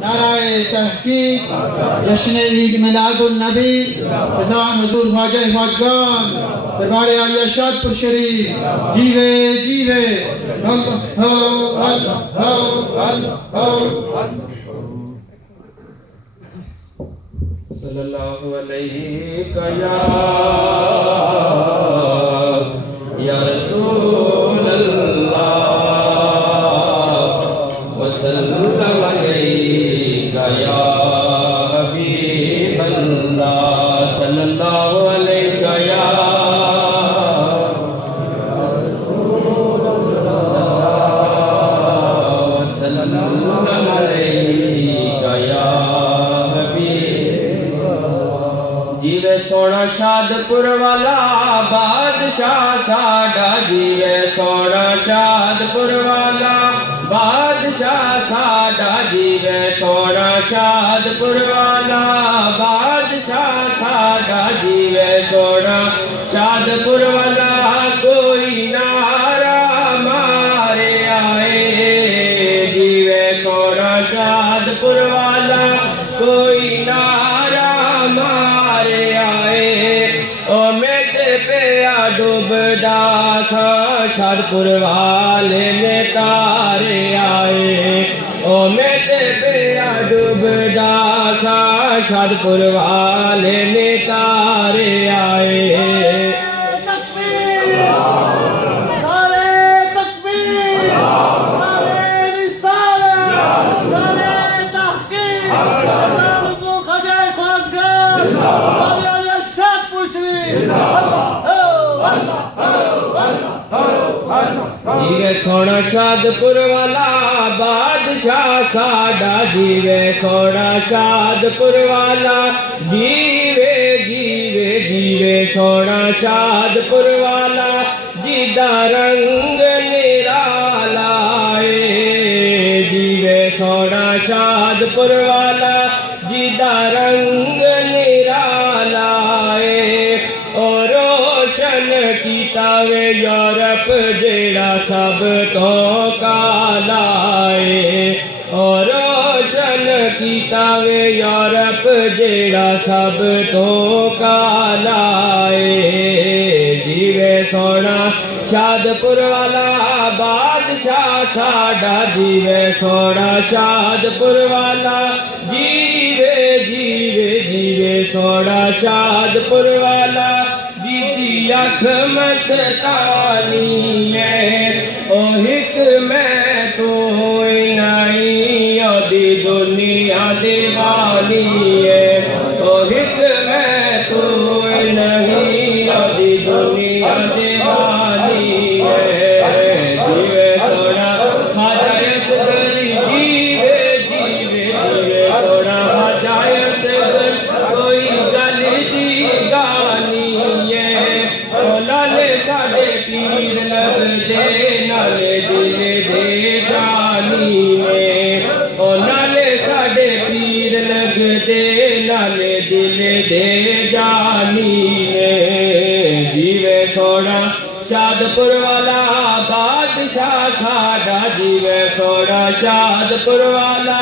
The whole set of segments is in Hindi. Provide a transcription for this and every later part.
नाराए तहकीक जश्न ईद मिलादुल नबी फ़िज़ान हुज़ूर ख्वाजा ख्वाजगान दरबार आलिया शादपुर शरीफ जीवे जीवे सल्लल्लाहु अलैहि या रसूल अल्लाह व सल्लम अलैका या हबीब अल्लाह सल्लल्लाहु अलैका या रसूल अल्लाह व सल्लम अलैका या जीवे सोना शादपुर वाला बादशाह साडा जीवे सोना शादपुर वाला बादशाह साडा जीवे सोना शादपुर वाला बादशाह साडा जीवे सोना शादपुर वाला कोई नारा मारे आए जीवे सोना शादपुर वाला कोई नारा मारे आए ओ मेरे पे डूबदा सा शादपुर वाले ने तारे आए ओ मेरे पे डूबदा सा शादपुर वाले ने तारे आए जीवे सोना शादपुर वाला बादशाह साडा जीवे सोना शादपुर वाला जीवे जीवे जीवे सोना शादपुर वाला जिदा रंग निराला जीवे सोना शादपुर वाला जिदा रंग निराला और रोशन कीता वे यूरोप जेड़ा सब तो काला और रोशन कीता वे यूरोप जेड़ा सब तो काला जीवे सोना शादपुर वाला बादशाह साडा जीवे सोना शादपुर वाला जीवे जीवे जीवे सोना शादपुर वाला जीदी अख मस्तानी है ओ हिक मैं तो नहीं आदि दुनिया दीवानी है ओ हिक मैं तो नहीं आदि दुनिया दीवानी है जीवे सोना ख्वाजा असगरी जीवे जीवे जीवे सोना ख्वाजा असगर कोई गल दी गानी है ओ लाले साडे पीर लगदे नाले दिल दे जानी है ओ नाले साडे पीर लगदे नाले दिल दे जानी है जीवे सोना शादपुर वाला बादशाह साडा जीवे सोना शादपुर वाला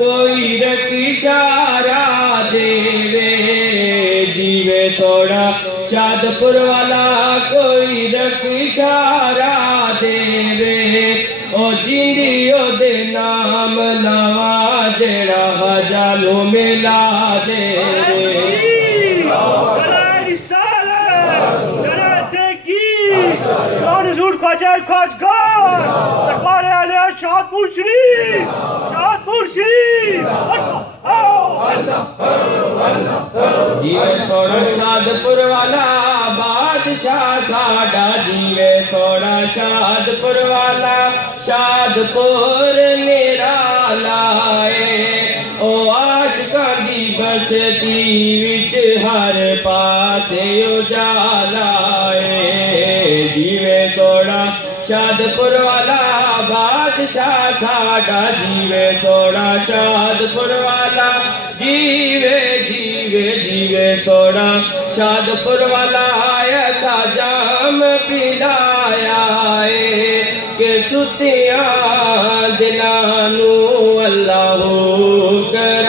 कोई रखिशारा देवे जीवे सोना शादपुर वाला कोई रखिशारा देवे ओ जिंदी ओदे नाम नवा जेड़ा हजानू मिला देवे ख्वाजा ख्वाजगान दरबार आलिया शादपुर शरीफ शादपुर शरीफ जीवे सोना शादपुर वाला बादशाह साडा जीवे सोना शादपुर वाला शादपुर निराला ओ आशिकां दी बसती विच हर पासे उजाला जीवे सोना शादपुर वाला बादशाह साडा जीवे सोना शादपुर वाला जीवे जीवे जीवे सोना शादपुर वाला ऐसा जाम पिलाया के सुतिया दिलानू अल्लाह मबरूक